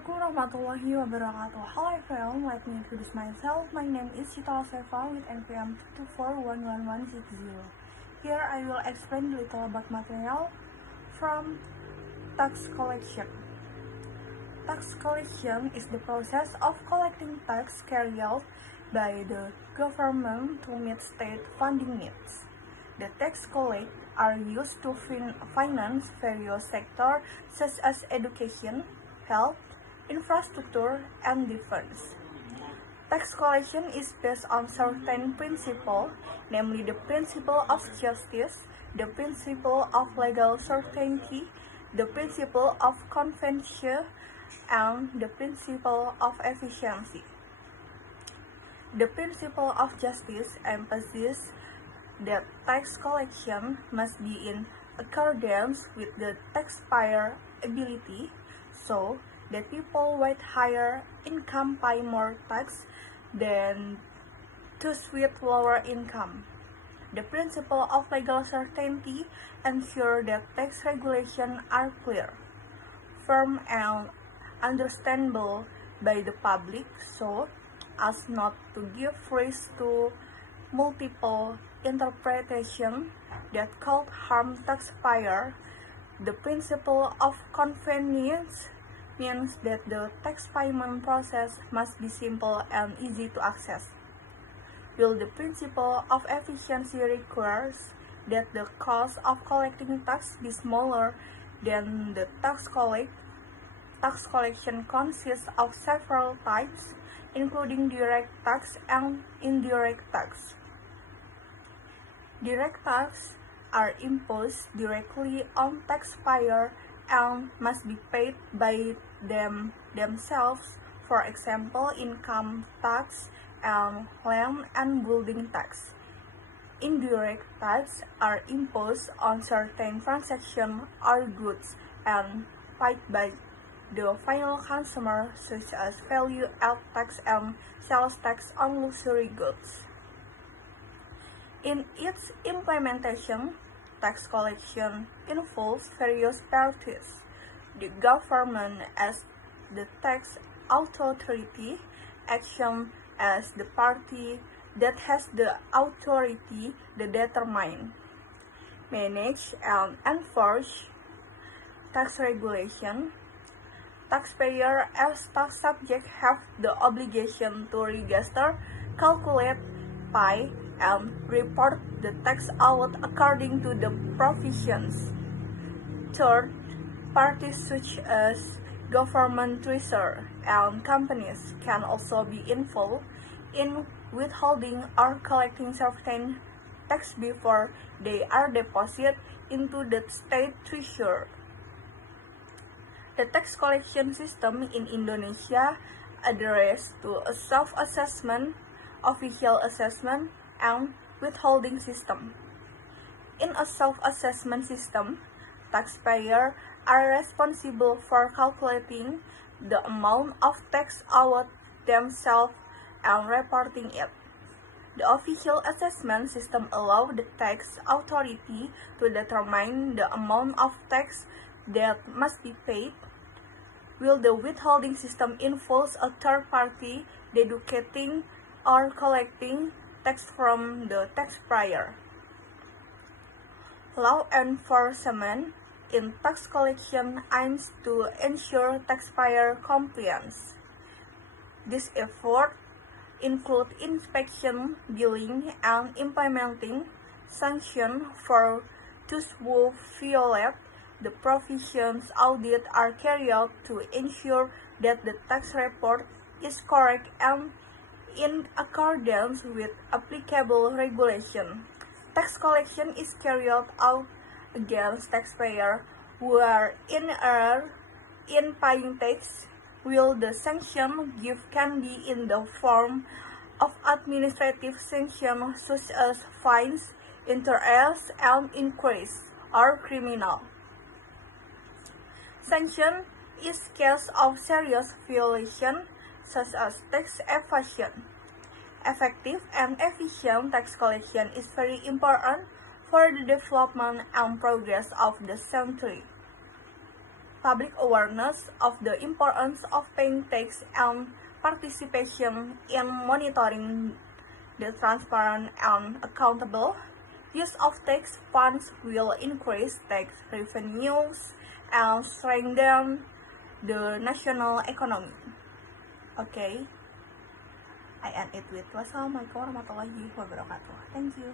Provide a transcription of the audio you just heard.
Assalamualaikum warahmatullahi wabarakatuh. Hello everyone, let me introduce myself. My name is Cita Seva with NPM 2241160. Here I will explain a little about material from tax collection. Tax collection is the process of collecting tax carried out by the government to meet state funding needs. The tax collected are used to finance various sectors such as education, health, infrastructure, and defense. Tax collection is based on certain principles, namely the principle of justice, the principle of legal certainty, the principle of convenience, and the principle of efficiency. The principle of justice emphasizes that tax collection must be in accordance with the taxpayer ability, so that people with higher income pay more tax than those with lower income. The principle of legal certainty ensures that tax regulations are clear, firm, and understandable by the public, so as not to give rise to multiple interpretations that could harm taxpayers. The principle of convenience means that the tax payment process must be simple and easy to access, while the principle of efficiency requires that the cost of collecting tax be smaller than the tax collection consists of several types, including direct tax and indirect tax. Direct tax are imposed directly on taxpayers and must be paid by themselves, for example, income tax and land and building tax. Indirect tax are imposed on certain transactions or goods and paid by the final consumer, such as value-add tax and sales tax on luxury goods. In its implementation, tax collection involves various parties: the government as the tax authority, action as the party that has the authority to determine, manage, and enforce tax regulation. Taxpayers as tax subjects have the obligation to register, calculate, pay, and report the tax out according to the provisions. Third, parties such as government treasury and companies can also be involved in withholding or collecting certain tax before they are deposited into the state treasury. The tax collection system in Indonesia adheres to a self-assessment, official assessment, and withholding system. In a self-assessment system, taxpayers are responsible for calculating the amount of tax owed themselves and reporting it. The official assessment system allows the tax authority to determine the amount of tax that must be paid, while the withholding system involves a third party deducting or collecting tax from the taxpayer. Law enforcement in tax collection aims to ensure taxpayer compliance. This effort includes inspection, billing, and implementing sanctions for those who violate the provisions. Audits are carried out to ensure that the tax report is correct and in accordance with applicable regulation. Tax collection is carried out against taxpayers who are in error in paying tax, while the sanction given can be in the form of administrative sanctions such as fines, interest, and inquiries, or criminal. Sanction is case of serious violation such as tax evasion. Effective and efficient tax collection is very important for the development and progress of the country. public awareness of the importance of paying tax and participation in monitoring the transparent and accountable use of tax funds will increase tax revenues and strengthen the national economy. Okay, I end it with wassalamualaikum warahmatullahi wabarakatuh. Thank you.